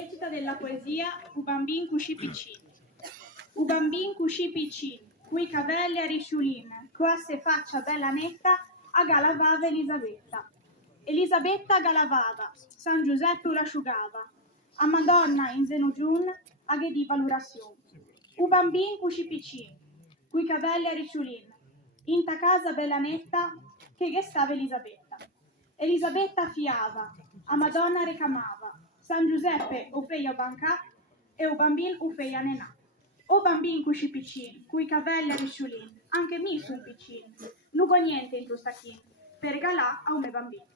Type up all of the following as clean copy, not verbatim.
Recita della poesia U bambin cuscì piccin. U bambin cuscì piccin, cui cavelli a ricciulin, qua se faccia bella netta, a galavava Elisabetta. Elisabetta galavava, San Giuseppe l'asciugava, a Madonna in zenugiun a ghediva l'urazion. U bambin cuscì piccin, cui cavelli a ricciulin, in ta casa bella netta, che gestava Elisabetta. Elisabetta fiava, a Madonna recamava, San Giuseppe o feia bancà e o bambin o feia nenà. O bambin cusci piccin, cui cavella ricciulin, anche mi son piccin, nugo niente in tu stacchin, per regalà a un me bambin.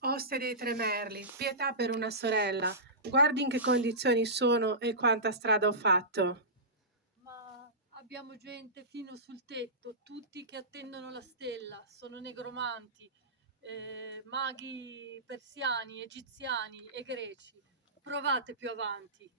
Oste dei Tre Merli, pietà per una sorella. Guardi in che condizioni sono e quanta strada ho fatto. Ma abbiamo gente fino sul tetto, tutti che attendono la stella, sono negromanti, maghi persiani, egiziani e greci. Provate più avanti.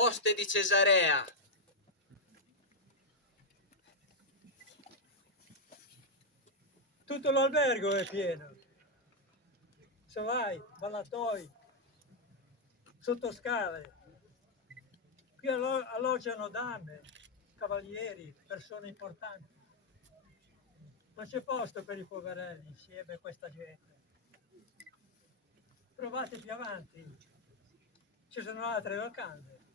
Oste di Cesarea. Tutto l'albergo è pieno. Salai, ballatoi, sottoscale. Qui alloggiano dame, cavalieri, persone importanti. Non c'è posto per i poverelli insieme a questa gente. Provate più avanti. Ci sono altre locande.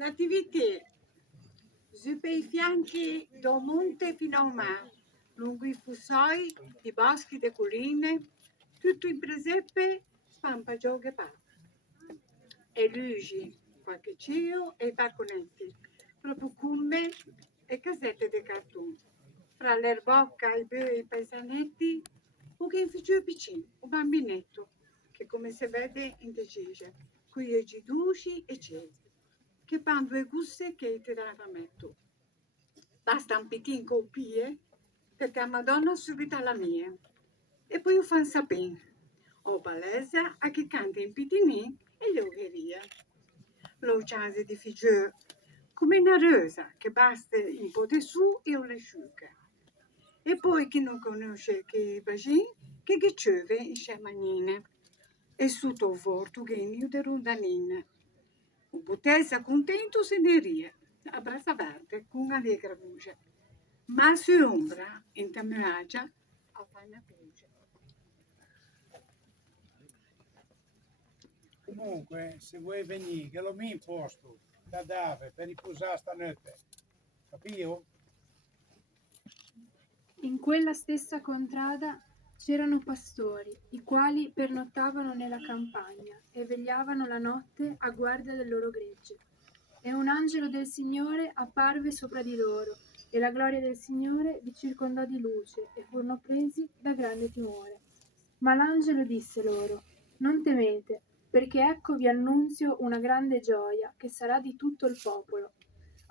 L'attività su per i fianchi del monte fino al mare, lungo i fusoi, i boschi, le colline, tutto in presepe, spampa gioche pa. E luci, qualche cio e balconetti, proprio come e casette di cartone. Fra l'erbocca, i bue e i paesanetti, un che figlio piccino, un bambinetto, che come si vede indecise, qui è giduci e cesi, che pan due gusse che ti dà rametto. Basta un piccin copie, perché a Madonna subito alla mia. E poi io fan sapere, o balesa a chi canta in pitini e le ogherie. Lo chance di figlio, come una rosa, che basta un po' di su e una asciuga. E poi chi non conosce che bacin, che giove in sciamanine. E sotto vorto che in io di rondanine. Un botessa contento se ne rie, a braccia verde, con allegra voce. Ma su ombra, in tamuagia, a panna pioggia. Comunque, se vuoi venire, che lo mi imposto, da dave, per riposare stanotte. Capito? In quella stessa contrada c'erano pastori, i quali pernottavano nella campagna e vegliavano la notte a guardia del loro gregge. E un angelo del Signore apparve sopra di loro, e la gloria del Signore vi circondò di luce, e furono presi da grande timore. Ma l'angelo disse loro: non temete, perché ecco vi annunzio una grande gioia che sarà di tutto il popolo.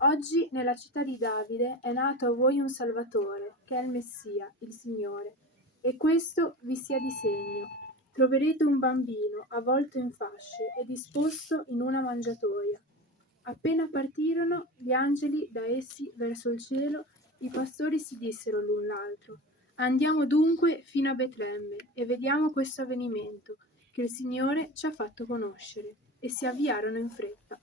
Oggi nella città di Davide è nato a voi un Salvatore, che è il Messia, il Signore. E questo vi sia di segno. Troverete un bambino avvolto in fasce e disposto in una mangiatoia. Appena partirono gli angeli da essi verso il cielo, i pastori si dissero l'un l'altro: Andiamo dunque fino a Betlemme e vediamo questo avvenimento che il Signore ci ha fatto conoscere. E si avviarono in fretta.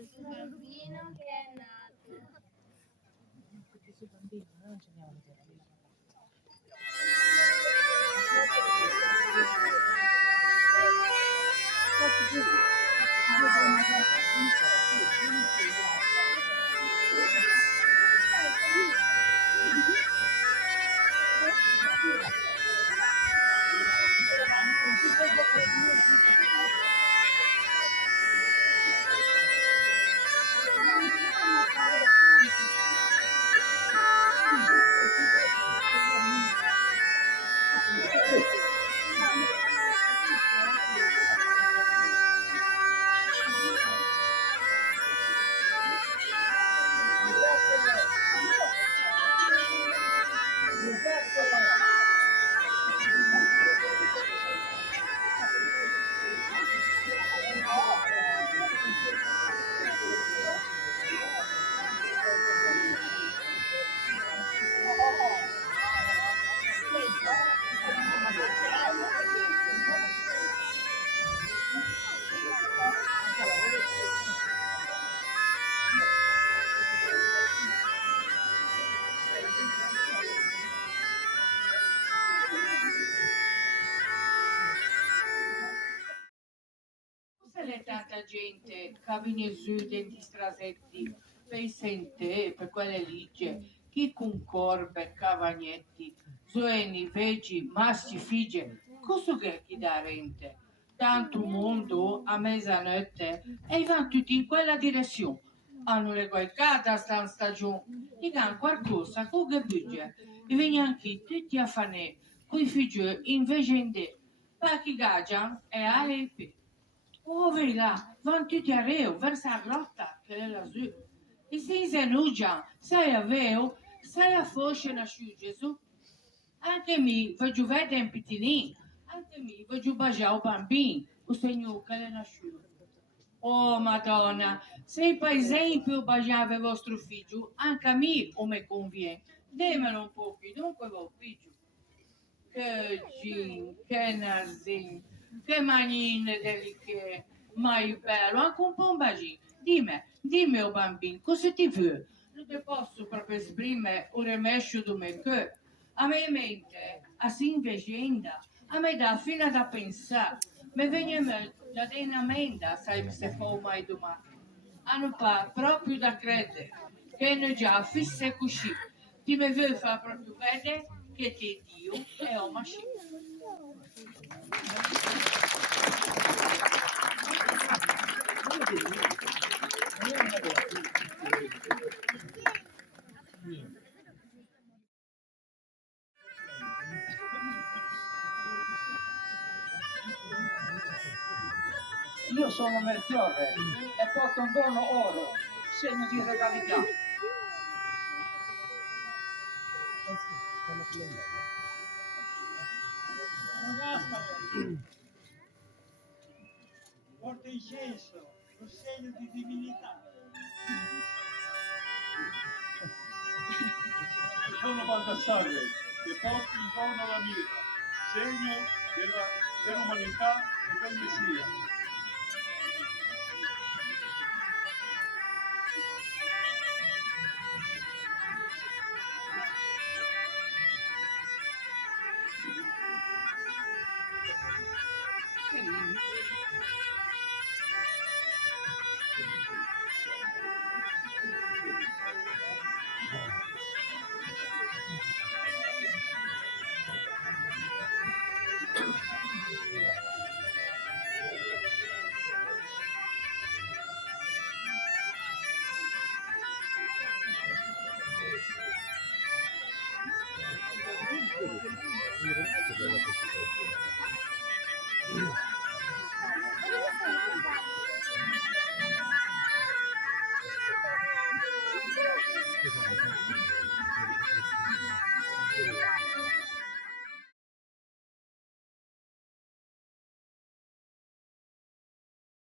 Gesù bambino che è nato. È tanta gente che viene giù dentro strasetti per sentire, per quelle ligge, chi con corbe, cavagnetti, zoeni, vegi, maschi, figlie, cosa che chi da rente? Tanto mondo a mezzanotte e vanno tutti in quella direzione. Hanno le guaicate a sta stagione, gli danno qualcosa con che budget, e vengono anche tutti a fare con i figli in vegende, per chi gaggiano e a lepe. Oh, vedi là, van tutti a reo verso la grotta che è laggiù. E se insenugia, sai a veo, sai a fosce nasciù Gesù. Anche mi voglio vedere un pitinin, anche mi voglio baciare un bambino, un segno che è nasciuto. Oh Madonna, se per esempio baciate vostro figlio, anche a me o me conviene, dimmelo un po' più, dunque vostro figlio. Che gin, che nasin, che manine delicate, mai bello, anche un po' un bacino. Dimmi oh bambino, cosa ti vuoi? Non ti posso proprio esprimere un rimescio di me che a me mente, a si invecenda, a me dà fino da pensare, mi viene da una menda, sai se fa mai domani. Hanno pa proprio da credere, che ne già fisse così. Ti mi vuoi far proprio vedere che ti Dio è un macino. Io sono Melchiorre e porto un dono oro, segno di regalità. Porta incenso, un segno di divinità. Sono Baldassarre che porti il dono alla mirra, segno dell'umanità e del Messia.